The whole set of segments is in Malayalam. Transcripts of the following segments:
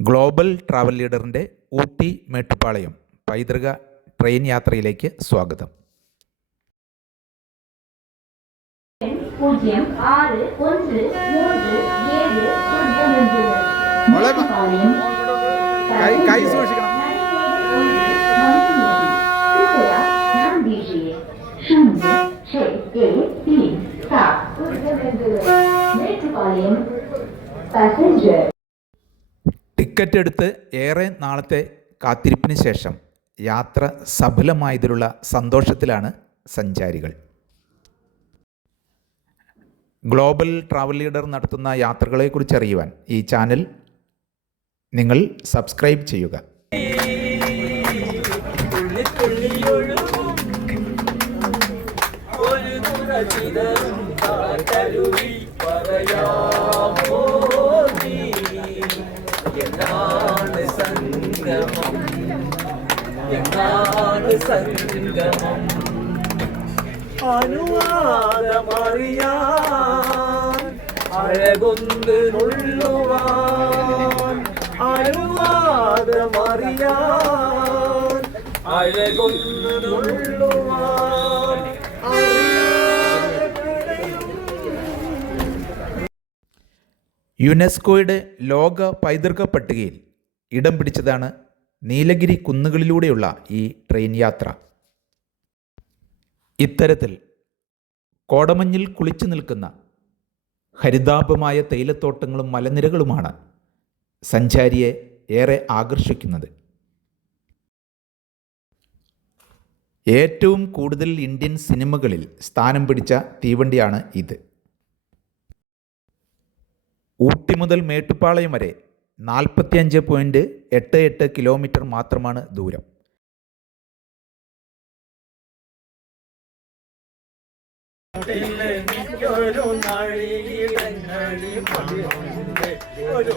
ഗ്ലോബൽ ട്രാവൽ ലീഡറിന്റെ ഊട്ടി മേട്ടുപ്പാളയം പൈതൃക ട്രെയിൻ യാത്രയിലേക്ക് സ്വാഗതം Passenger ടിക്കറ്റ് എടുത്ത് ഏറെ നാളത്തെ കാത്തിരിപ്പിന് ശേഷം യാത്ര സഫലമായതിലുള്ള സന്തോഷത്തിലാണ് സഞ്ചാരികൾ. ഗ്ലോബൽ ട്രാവൽ ലീഡർ നടത്തുന്ന യാത്രകളെക്കുറിച്ച് അറിയുവാൻ ഈ ചാനൽ നിങ്ങൾ സബ്സ്ക്രൈബ് ചെയ്യുക. പറയാമോ? സംഗമം യുനെസ്കോയുടെ ലോക പൈതൃക പട്ടികയിൽ ഇടം പിടിച്ചതാണ് നീലഗിരി കുന്നുകളിലൂടെയുള്ള ഈ ട്രെയിൻ യാത്ര. ഇത്തരത്തിൽ കോടമഞ്ഞിൽ കുളിച്ചു നിൽക്കുന്ന ഹരിതാപമായ തേയിലത്തോട്ടങ്ങളും മലനിരകളുമാണ് സഞ്ചാരിയെ ഏറെ ആകർഷിക്കുന്നത്. ഏറ്റവും കൂടുതൽ ഇന്ത്യൻ സിനിമകളിൽ സ്ഥാനം പിടിച്ച തീവണ്ടിയാണ് ഇത്. ഊട്ടി മുതൽ മേട്ടുപ്പാളയം വരെ നാൽപ്പത്തിയഞ്ച് പോയിന്റ് എട്ട് എട്ട് കിലോമീറ്റർ മാത്രമാണ് ദൂരം. എനിക്കൊരു നാഴിയിടങ്ങഴി മണ്ണുണ്ട് ഒരു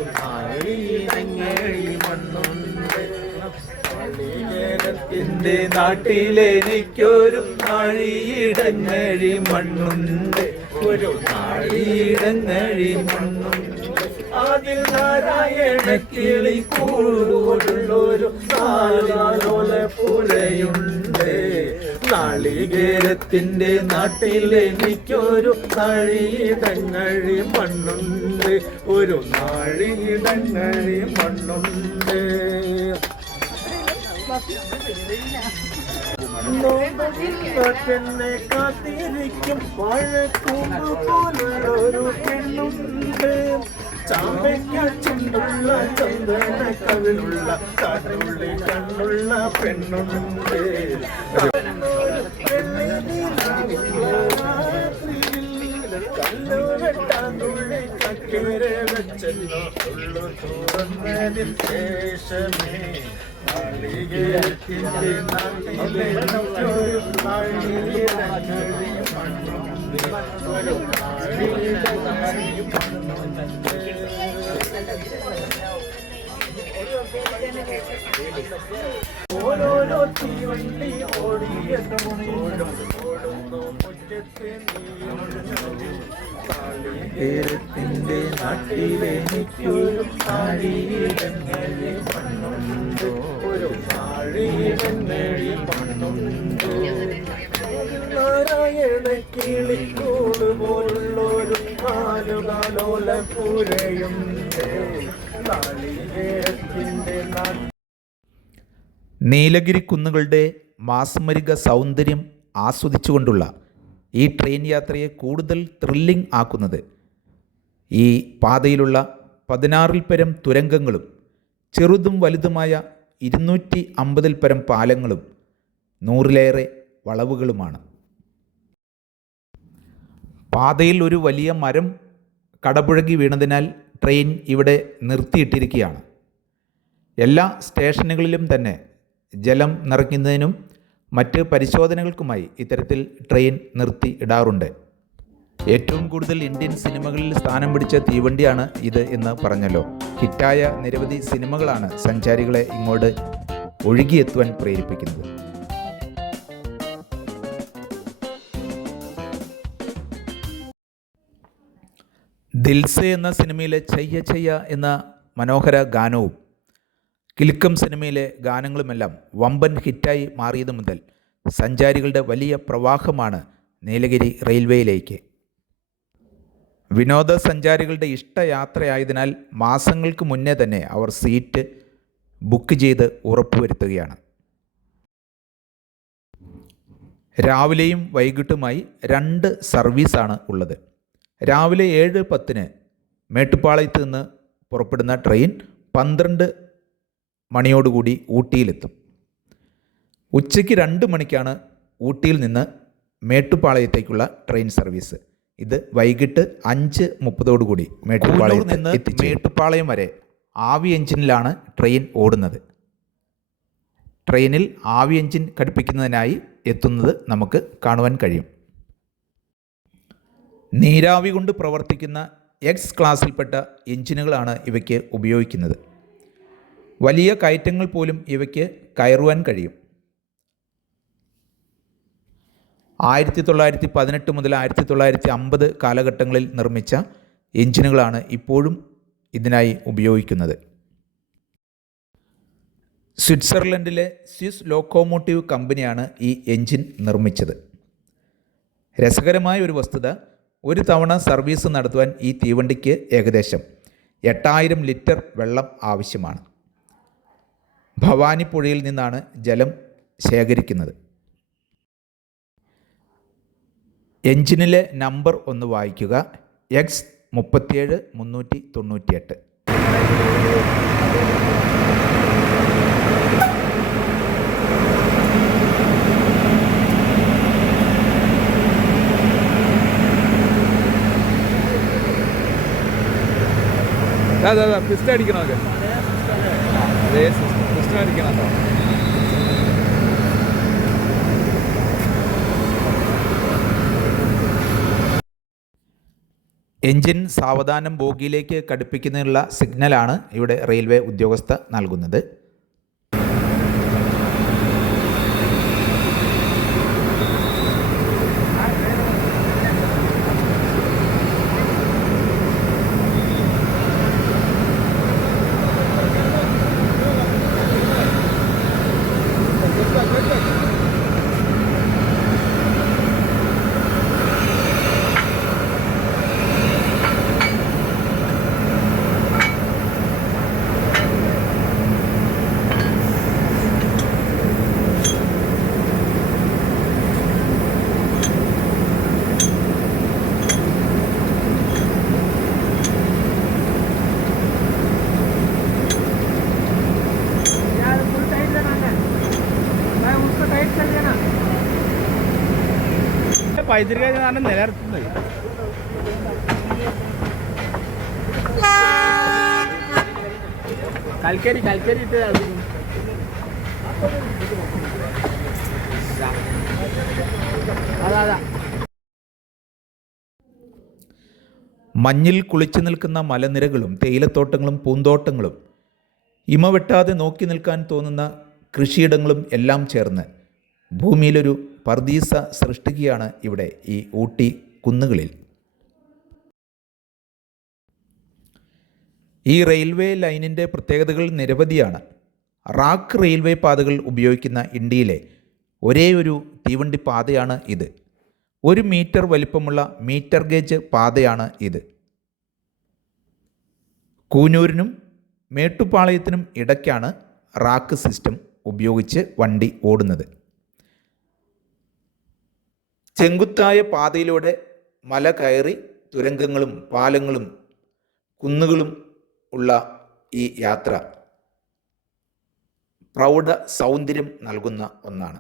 പള്ളിയേരത്തിന്റെ നാട്ടിലെനിക്കൊരു നാഴിയിടങ്ങഴി മണ്ണുണ്ട്. ഒരു നാഴിയിടങ്ങഴി മണ്ണുണ്ട്. അതിൽ നാരായണ കിളി കൂടുകൊണ്ടുള്ളൊരു നാലോല പുഴയുണ്ട്. നാളികേരത്തിന്റെ നാട്ടിൽ എനിക്കൊരു മണ്ണുണ്ട്. ഒരു നാഴിയിടങ്ങഴി മണ്ണുണ്ട്. നോമ്പതിന്നെ കാത്തിരിക്കും. വാഴക്കൂമ്പ് പോലുള്ളൊരു പെണ്ണുണ്ട്. ചാമ്പയ്ക്ക ചുണ്ടുള്ള ചന്ദന കവിളുള്ള കാറ്റുള്ളി കണ്ണുള്ള പെണ്ണുണ്ട്. കല്ലു കക്കേരെ കക്കേര ഉള്ളു തുറന്നതിന് ശേഷമേ ഓരോരോ തീവണ്ടി ഓടിയെത്തുമ്പോഴും ഓടുന്നു മുറ്റത്ത് നാഴിയിടങ്ങഴി മണ്ണുണ്ട് ഒരു കിളിക്കൂട് പോലുള്ളൊരു കാലുകാലോല പുരയുണ്ട് നീലഗിരി കുന്നുകളുടെ മാസ്മരിക സൗന്ദര്യം ആസ്വദിച്ചുകൊണ്ടുള്ള ഈ ട്രെയിൻ യാത്രയെ കൂടുതൽ ത്രില്ലിംഗ് ആക്കുന്നത്. ഈ പാതയിലുള്ള പതിനാറിൽ പരം തുരങ്കങ്ങളും ചെറുതും വലുതുമായ ഇരുന്നൂറ്റി അമ്പതിൽ പരം പാലങ്ങളും നൂറിലേറെ വളവുകളുമാണ്. പാതയിൽ ഒരു വലിയ മരം കടപുഴകി വീണതിനാൽ ട്രെയിൻ ഇവിടെ നിർത്തിയിട്ടിരിക്കുകയാണ്. എല്ലാ സ്റ്റേഷനുകളിലും തന്നെ ജലം നിറയ്ക്കുന്നതിനും മറ്റ് പരിശോധനകൾക്കുമായി ഇത്തരത്തിൽ ട്രെയിൻ നിർത്തി ഇടാറുണ്ട്. ഏറ്റവും കൂടുതൽ ഇന്ത്യൻ സിനിമകളിൽ സ്ഥാനം പിടിച്ച തീവണ്ടിയാണ് ഇത് എന്ന് പറഞ്ഞല്ലോ. ഹിറ്റായ നിരവധി സിനിമകളാണ് സഞ്ചാരികളെ ഇങ്ങോട്ട് ഒഴുകിയെത്തുവാൻ പ്രേരിപ്പിക്കുന്നത്. ദിൽസെ എന്ന സിനിമയിലെ ചയ്യ ചയ്യ എന്ന മനോഹര ഗാനവും കിലുക്കം സിനിമയിലെ ഗാനങ്ങളുമെല്ലാം വമ്പൻ ഹിറ്റായി മാറിയതു മുതൽ സഞ്ചാരികളുടെ വലിയ പ്രവാഹമാണ് നീലഗിരി റെയിൽവേയിലേക്ക്. വിനോദസഞ്ചാരികളുടെ ഇഷ്ടയാത്രയായതിനാൽ മാസങ്ങൾക്ക് മുന്നേ തന്നെ അവർ സീറ്റ് ബുക്ക് ചെയ്ത് ഉറപ്പുവരുത്തുകയാണ്. രാവിലെയും വൈകിട്ടുമായി രണ്ട് സർവീസാണ് ഉള്ളത്. രാവിലെ ഏഴ് പത്തിന് മേട്ടുപ്പാളയത്ത് നിന്ന് പുറപ്പെടുന്ന ട്രെയിൻ പന്ത്രണ്ട് മണിയോടുകൂടി ഊട്ടിയിലെത്തും. ഉച്ചയ്ക്ക് രണ്ട് മണിക്കാണ് ഊട്ടിയിൽ നിന്ന് മേട്ടുപ്പാളയത്തേക്കുള്ള ട്രെയിൻ സർവീസ്. ഇത് വൈകിട്ട് അഞ്ച് മുപ്പതോടുകൂടി മേട്ടുപ്പാളയത്ത് നിന്ന് മേട്ടുപ്പാളയം വരെ ആവി എഞ്ചിനിലാണ് ട്രെയിൻ ഓടുന്നത്. ട്രെയിനിൽ ആവി എഞ്ചിൻ ഘടിപ്പിക്കുന്നതിനായി എത്തുന്നത് നമുക്ക് കാണുവാൻ കഴിയും. നീരാവി കൊണ്ട് പ്രവർത്തിക്കുന്ന എക്സ് ക്ലാസ്സിൽപ്പെട്ട എഞ്ചിനുകളാണ് ഇവയ്ക്ക് ഉപയോഗിക്കുന്നത്. വലിയ കയറ്റങ്ങൾ പോലും ഇവയ്ക്ക് കയറുവാൻ കഴിയും. ആയിരത്തി തൊള്ളായിരത്തി പതിനെട്ട് മുതൽ ആയിരത്തി തൊള്ളായിരത്തി അമ്പത് കാലഘട്ടങ്ങളിൽ നിർമ്മിച്ച എഞ്ചിനുകളാണ് ഇപ്പോഴും ഇതിനായി ഉപയോഗിക്കുന്നത്. സ്വിറ്റ്സർലൻഡിലെ സ്വിസ് ലോക്കോമോട്ടീവ് കമ്പനിയാണ് ഈ എഞ്ചിൻ നിർമ്മിച്ചത്. രസകരമായ ഒരു വസ്തുത ഒരു തവണ സർവീസ് നടത്തുവാൻ ഈ തീവണ്ടിക്ക് ഏകദേശം എട്ടായിരം ലിറ്റർ വെള്ളം ആവശ്യമാണ്. ഭവാനി പുഴയിൽ നിന്നാണ് ജലം ശേഖരിക്കുന്നത്. എഞ്ചിനിലെ നമ്പർ ഒന്ന് വായിക്കുക. എക്സ് മുപ്പത്തിയേഴ് മുന്നൂറ്റി തൊണ്ണൂറ്റിയെട്ട്. അതെ അതെ ഫിസ്റ്റ് അടിക്കണമൊക്കെ അതേ പിസ്റ്റ എഞ്ചിൻ സാവധാനം ബോഗിയിലേക്ക് ഘടിപ്പിക്കുന്നതിനുള്ള സിഗ്നലാണ് ഇവിടെ റെയിൽവേ ഉദ്യോഗസ്ഥ നൽകുന്നത്. പൈതൃക നിലനിർത്തുന്നത്. കൽക്കരി കൽക്കരി ഇട്ട് മഞ്ഞിൽ കുളിച്ചു നിൽക്കുന്ന മലനിരകളും തേയിലത്തോട്ടങ്ങളും പൂന്തോട്ടങ്ങളും ഇമവെട്ടാതെ നോക്കി നിൽക്കാൻ തോന്നുന്ന കൃഷിയിടങ്ങളും എല്ലാം ചേർന്ന് ഭൂമിയിലൊരു പർദീസ സൃഷ്ടിക്കുകയാണ് ഇവിടെ ഈ ഊട്ടി കുന്നുകളിൽ. ഈ റെയിൽവേ ലൈനിന്റെ പ്രത്യേകതകൾ നിരവധിയാണ്. റാക്ക് റെയിൽവേ പാതകൾ ഉപയോഗിക്കുന്ന ഇന്ത്യയിലെ ഒരേ ഒരു തീവണ്ടി പാതയാണ് ഇത്. ഒരു മീറ്റർ വലിപ്പമുള്ള മീറ്റർ ഗേജ് പാതയാണ് ഇത്. കൂനൂരിനും മേട്ടുപാളയത്തിനും ഇടയ്ക്കാണ് റാക്ക് സിസ്റ്റം ഉപയോഗിച്ച് വണ്ടി ഓടുന്നത്. ചെങ്കുത്തായ പാതയിലൂടെ മല കയറി തുരങ്കങ്ങളും പാലങ്ങളും കുന്നുകളും ഉള്ള ഈ യാത്ര പ്രൗഢ സൗന്ദര്യം നൽകുന്ന ഒന്നാണ്.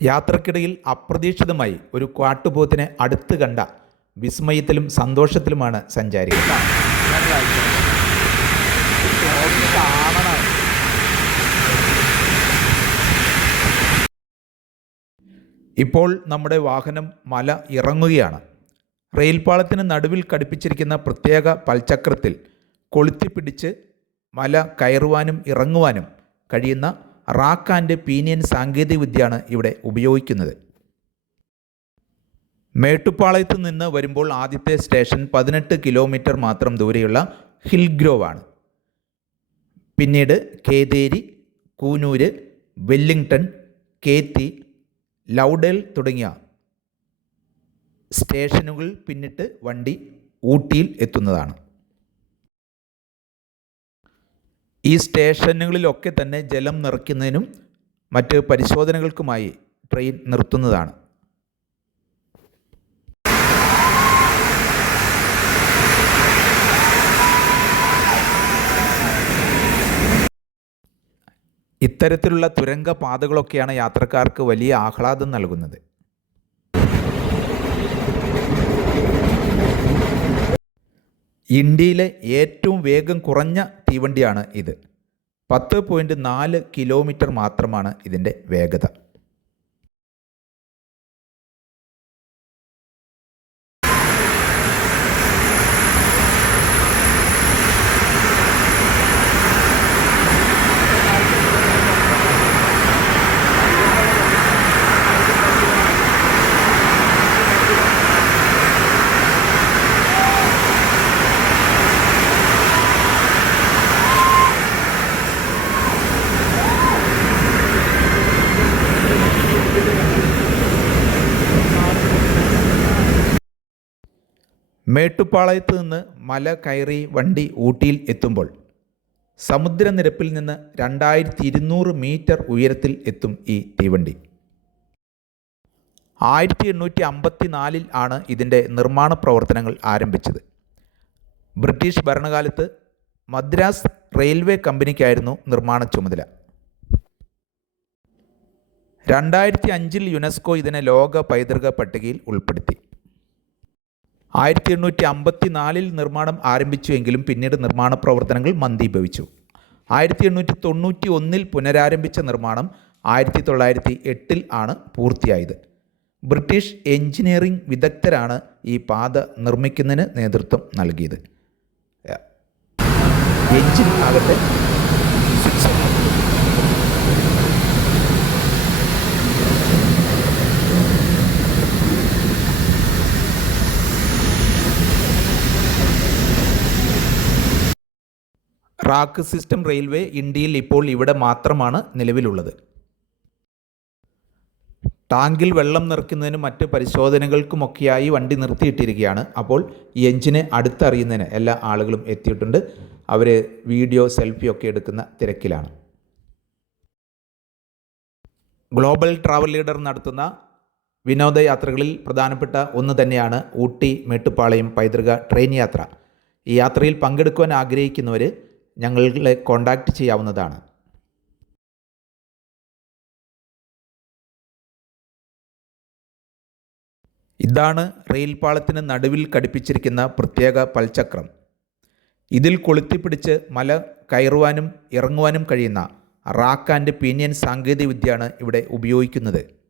യാത്രക്കിടയിൽ അപ്രതീക്ഷിതമായി ഒരു കാട്ടുപോത്തിനെ അടുത്ത് കണ്ട വിസ്മയത്തിലും സന്തോഷത്തിലുമാണ് സഞ്ചാരികൾ. ഇപ്പോൾ നമ്മുടെ വാഹനം മല ഇറങ്ങുകയാണ്. റെയിൽപാളത്തിന് നടുവിൽ ഘടിപ്പിച്ചിരിക്കുന്ന പ്രത്യേക പൽചക്രത്തിൽ കൊളുത്തിപ്പിടിച്ച് മല കയറുവാനും ഇറങ്ങുവാനും കഴിയുന്ന റാക്ക് ആൻഡ് പീനിയൻ സാങ്കേതികവിദ്യയാണ് ഇവിടെ ഉപയോഗിക്കുന്നത്. മേട്ടുപ്പാളയത്ത് നിന്ന് വരുമ്പോൾ ആദ്യത്തെ സ്റ്റേഷൻ പതിനെട്ട് കിലോമീറ്റർ മാത്രം ദൂരെയുള്ള ഹിൽ ഗ്രോവ് ആണ് പിന്നീട് കേതേരി കൂനൂര് വെല്ലിംഗ്ടൺ കേത്തി ലൗഡേൽ തുടങ്ങിയ സ്റ്റേഷനുകൾ പിന്നിട്ട് വണ്ടി ഊട്ടിയിൽ എത്തുന്നതാണ്. ഈ സ്റ്റേഷനുകളിലൊക്കെ തന്നെ ജലം നിറയ്ക്കുന്നതിനും മറ്റ് പരിശോധനകൾക്കുമായി ട്രെയിൻ നിർത്തുന്നതാണ്. ഇത്തരത്തിലുള്ള തുരങ്ക പാതകളൊക്കെയാണ് യാത്രക്കാർക്ക് വലിയ ആഹ്ലാദം നൽകുന്നത്. ഇന്ത്യയിലെ ഏറ്റവും വേഗം കുറഞ്ഞ തീവണ്ടിയാണ് ഇത്. പത്ത് പോയിന്റ് നാല് കിലോമീറ്റർ മാത്രമാണ് ഇതിന്റെ വേഗത. മേട്ടുപ്പാളയത്ത് നിന്ന് മല കയറി വണ്ടി ഊട്ടിയിൽ എത്തുമ്പോൾ സമുദ്രനിരപ്പിൽ നിന്ന് രണ്ടായിരത്തി ഇരുന്നൂറ് മീറ്റർ ഉയരത്തിൽ എത്തും ഈ തീവണ്ടി. ആയിരത്തി എണ്ണൂറ്റി അമ്പത്തി നാലിൽ ആണ് ഇതിന്റെ നിർമ്മാണ പ്രവർത്തനങ്ങൾ ആരംഭിച്ചത്. ബ്രിട്ടീഷ് ഭരണകാലത്ത് മദ്രാസ് റെയിൽവേ കമ്പനിക്കായിരുന്നു നിർമ്മാണ ചുമതല. രണ്ടായിരത്തി അഞ്ചിൽ യുനെസ്കോ ഇതിനെ ലോക പൈതൃക പട്ടികയിൽ ഉൾപ്പെടുത്തി. ആയിരത്തി എണ്ണൂറ്റി അമ്പത്തി നാലിൽ നിർമ്മാണം ആരംഭിച്ചുവെങ്കിലും പിന്നീട് നിർമ്മാണ പ്രവർത്തനങ്ങൾ മന്ദീഭവിച്ചു. ആയിരത്തി എണ്ണൂറ്റി തൊണ്ണൂറ്റി ഒന്നിൽ പുനരാരംഭിച്ച നിർമ്മാണം ആയിരത്തി തൊള്ളായിരത്തി എട്ടിൽ ആണ് പൂർത്തിയായത്. ബ്രിട്ടീഷ് എഞ്ചിനീയറിംഗ് വിദഗ്ധരാണ് ഈ പാത നിർമ്മിക്കുന്നതിന് നേതൃത്വം നൽകിയത്. എഞ്ചിൻ ആകട്ടെ റാക്ക് സിസ്റ്റം റെയിൽവേ ഇന്ത്യയിൽ ഇപ്പോൾ ഇവിടെ മാത്രമാണ് നിലവിലുള്ളത്. ടാങ്കിൽ വെള്ളം നിറയ്ക്കുന്നതിനും മറ്റ് പരിശോധനകൾക്കുമൊക്കെയായി വണ്ടി നിർത്തിയിട്ടിരിക്കുകയാണ്. അപ്പോൾ ഈ എഞ്ചിനെ അടുത്തറിയുന്നതിന് എല്ലാ ആളുകളും എത്തിയിട്ടുണ്ട്. അവർ വീഡിയോ സെൽഫി ഒക്കെ എടുക്കുന്ന തിരക്കിലാണ്. ഗ്ലോബൽ ട്രാവൽ ലീഡർ നടത്തുന്ന വിനോദയാത്രകളിൽ പ്രധാനപ്പെട്ട ഒന്ന് തന്നെയാണ് ഊട്ടി മേട്ടുപ്പാളയം പൈതൃക ട്രെയിൻ യാത്ര. ഈ യാത്രയിൽ പങ്കെടുക്കുവാൻ ആഗ്രഹിക്കുന്നവർ ഞങ്ങളെ കോണ്ടാക്ട് ചെയ്യാവുന്നതാണ്. ഇതാണ് റെയിൽ പാളത്തിന് നടുവിൽ ഘടിപ്പിച്ചിരിക്കുന്ന പ്രത്യേക പൽചക്രം. ഇതിൽ കൊളുത്തിപ്പിടിച്ച് മല കയറുവാനും ഇറങ്ങുവാനും കഴിയുന്ന റാക്ക് ആൻഡ് പീനിയൻ സാങ്കേതികവിദ്യയാണ് ഇവിടെ ഉപയോഗിക്കുന്നത്.